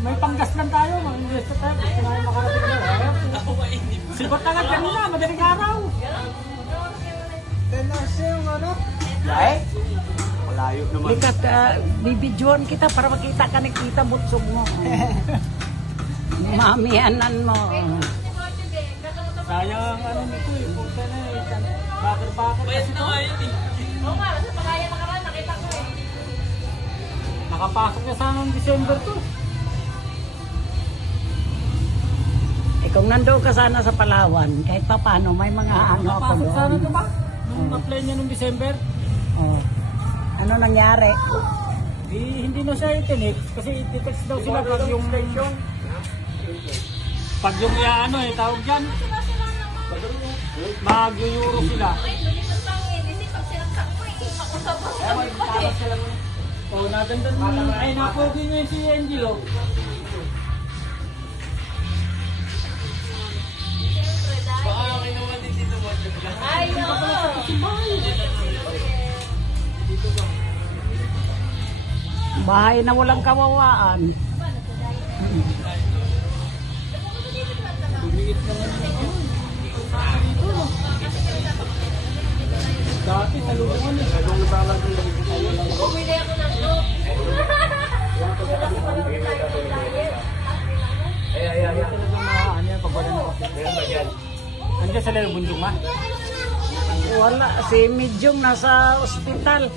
may panggas lang tayo, mag-invest na tayo. Gusto namin makarating na. Sigot agad kanina, madaling araw. 10 hours yung ano? Ay? Malayo naman. Likat, bibidyoan kita para makita ka nakita butsog mo. Mamianan mo. Sayang ang ano nito eh, punta na eh. Bakit kasi ito? Oo nga, sa pagaya nakaraan, nakita ko eh. Nakapasok na sana ng December to. Kung nandoon ka sana sa Palawan, kahit pa paano, may mga ano ako Nakapasok doon. sana ito ba? Nung na-apply niya nung December. Oh. Ano nangyari? Hindi na siya itinik kasi iti-text daw sila pag yung station. Pag yung ano eh, tawag dyan. Mag-euro sila. Oh, nadandan mo. Ay, napogi niya si Angelo. Ay, no! Bahay na walang kawawaan. Dati, talungan eh. Bumili ako ng loop. Ay. Ano yan, pagbalan ako. Andiyan sa lalo bundong ha? Wala, si Midyong nasa ospital.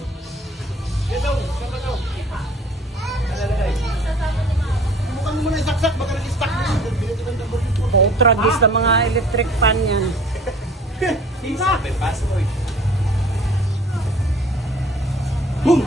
Mukhang mo na isaksak, baka nag-stack mo. Tragis na mga electric fan yan. Tita! May pass mo eh. Boom!